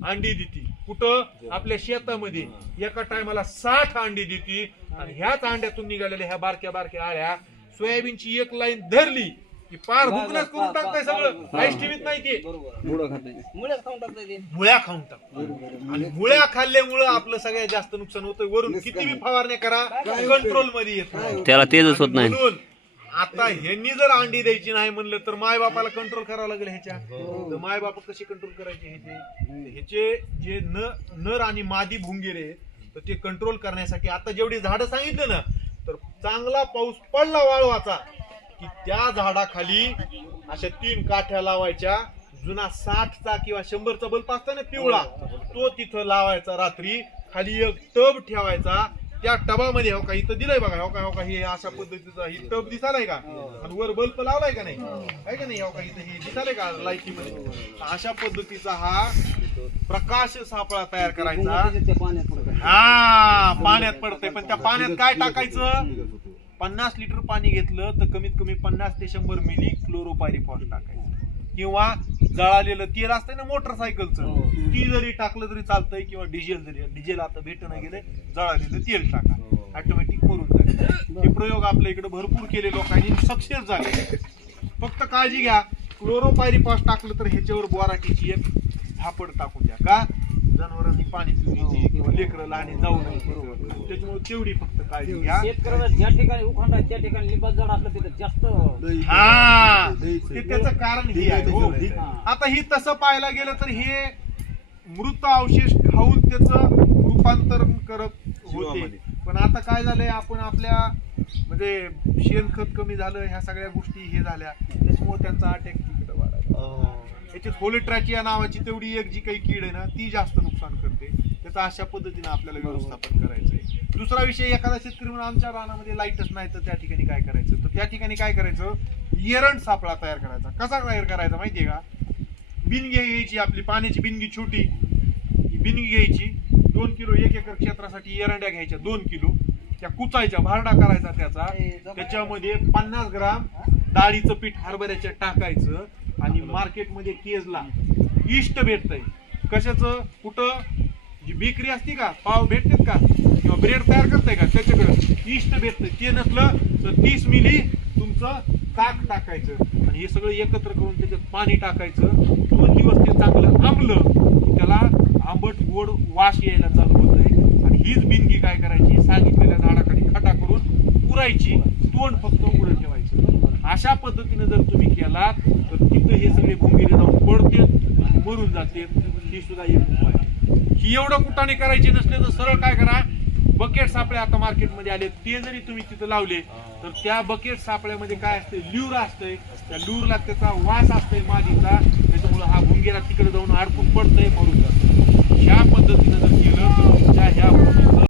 अंडी देती कुठं आपल्या शेतामध्ये एका टायमाला 60 अंडी देती आणि ह्याच अंड्यातून निघालेल्या ह्या बारक्या बारक्या आळ्या सोयाबीनची एक लाईन धरली की पार हुकनच करून टाकताय सगळं काहीच ठेवीत नाही ते मुळ्या खाऊन टाक आणि मुळ्या खाल्ल्यामुळं आपलं सगळ्यात जास्त नुकसान होतं वरून किती बी फवारण्या करा कंट्रोल मध्ये येत त्याला तेजच होत नाही म्हणून आता ह्यांनी जर अंडी द्यायची नाही म्हणलं तर माय बापाला कंट्रोल करावं लागेल ह्याच्या तर माय बाप कशी कंट्रोल करायचे ह्याचे जे नर आणि मादी भुंगेरे तर ते कंट्रोल करण्यासाठी आता जेवढी झाडं सांगितलं ना तर चांगला पाऊस पडला वाळवाचा की त्या झाडाखाली अशा 3 काठ्या लावायच्या जुना 60चा किंवा 100चा बल्ब असता ना पिवळा तो तिथं लावायचा रात्री खाली एक टब ठेवायचा त्या टबामध्ये हो का इथं दिलंय बघा हो का हे अशा पद्धतीचा ही टब दिसालाय का आणि वर बल्ब लावलाय का नाही आहे का नाही हो का इथं हे दिसालय का लाईटीमध्ये अशा पद्धतीचा हा प्रकाश सापळा तयार करायचा हा पाण्यात पडतंय पण त्या पाण्यात काय टाकायचं 50 लिटर पाणी घेतलं तर कमीत कमी 50 ते 100 मिली क्लोरोपायरिफॉस टाकायचं किंवा जळालेलं तेल असतंय ना मोटरसायकलचं ती जरी टाकलं तरी चालतंय किंवा डिझेल आता भेटणं गेले जळालेलं तेल टाका ऑटोमॅटिक मरून जाईल हे प्रयोग आपल्या इकडे भरपूर केले लोकांनी सक्सेस झाले फक्त काळजी घ्या क्लोरोपायरिफॉस टाकलं तर ह्याच्यावर बोराटीची एक झापड टाकून द्या का जनावरांनी पाणी पिण्याची किंवा लेकरं लहान जाऊ नये त्याच्यामुळे तेवढी फक्त काळजी घ्या ज्या ठिकाणी उखंड आहे त्या ठिकाणी लिंबाचं झाड असलं तिथं जास्त हा ते त्याचं कारण हे आहे हो. आता ही तसं पाहायला गेलं तर हे मृत अवशेष खाऊन त्याचं रूपांतरण करत होते पण आता काय झालंय आपण आपल्या म्हणजे शेणखत कमी झालं ह्या सगळ्या गोष्टी हे झाल्या त्याच्यामुळे त्यांचा अटॅक तिकडे वाढायला याची फोलिट्राचिया नावाची तेवढी एक जी काही कीड आहे ना ती जास्त नुकसान करते त्याचा अशा पद्धतीने आपल्याला व्यवस्थापन करायचंय दुसरा विषय एखादा शेतकरी म्हणून आमच्या रानामध्ये लाईटच नाही तर त्या ठिकाणी काय करायचं तर त्या ठिकाणी काय करायचं एरंड सापळा तयार करायचा कसा तयार करायचा माहितीये का बिनगी घ्यायची आपली पाण्याची बिनगी छोटी बिनगी घ्यायची 2 किलो 1 एकर क्षेत्रासाठी एरंड्या घ्यायच्या 2 किलो त्या कुचायच्या भारडा करायचा त्याचा त्याच्यामध्ये 50 ग्राम डाळीचं पीठ हरभऱ्याच्या टाकायचं आणि मार्केटमध्ये केजला इष्ट भेटतंय कशाचं कुठं जी बेकरी असते का पाव भेटतात का किंवा ब्रेड तयार करताय का त्याच्याकडे इष्ट भेटतंय ते नसलं तर 30 मिली तुमचं ताक टाकायचं आणि हे सगळं एकत्र करून त्याच्यात पाणी टाकायचं 2 दिवस ते चांगलं आंबलं त्याला आंबट गोड वास यायला चालू होत आहे आणि हीच बिनगी काय करायची सांगितलेल्या झाडाखाली खटा करून पुरायची तोंड फक्त उघडं ठेवायचं अशा पद्धतीने जर तुम्ही केलात तर तिथं हे सगळे भुंगेरे जाऊन पडते आणि मरून जाते ही सुद्धा एक उपाय ही एवढं कुटाने करायचे नसले तर सरळ काय करा बकेट सापळे आता मार्केटमध्ये आले ते जरी तुम्ही तिथं लावले तर त्या बकेट सापळ्यामध्ये काय असते ल्यूर असतंय त्या ल्यूरला त्याचा वास असतोय मादीचा त्याच्यामुळे हा भुंगेरा तिकडे जाऊन अडकून पडतंय मरून जातो ह्या पद्धतीने जर केलं तर ह्या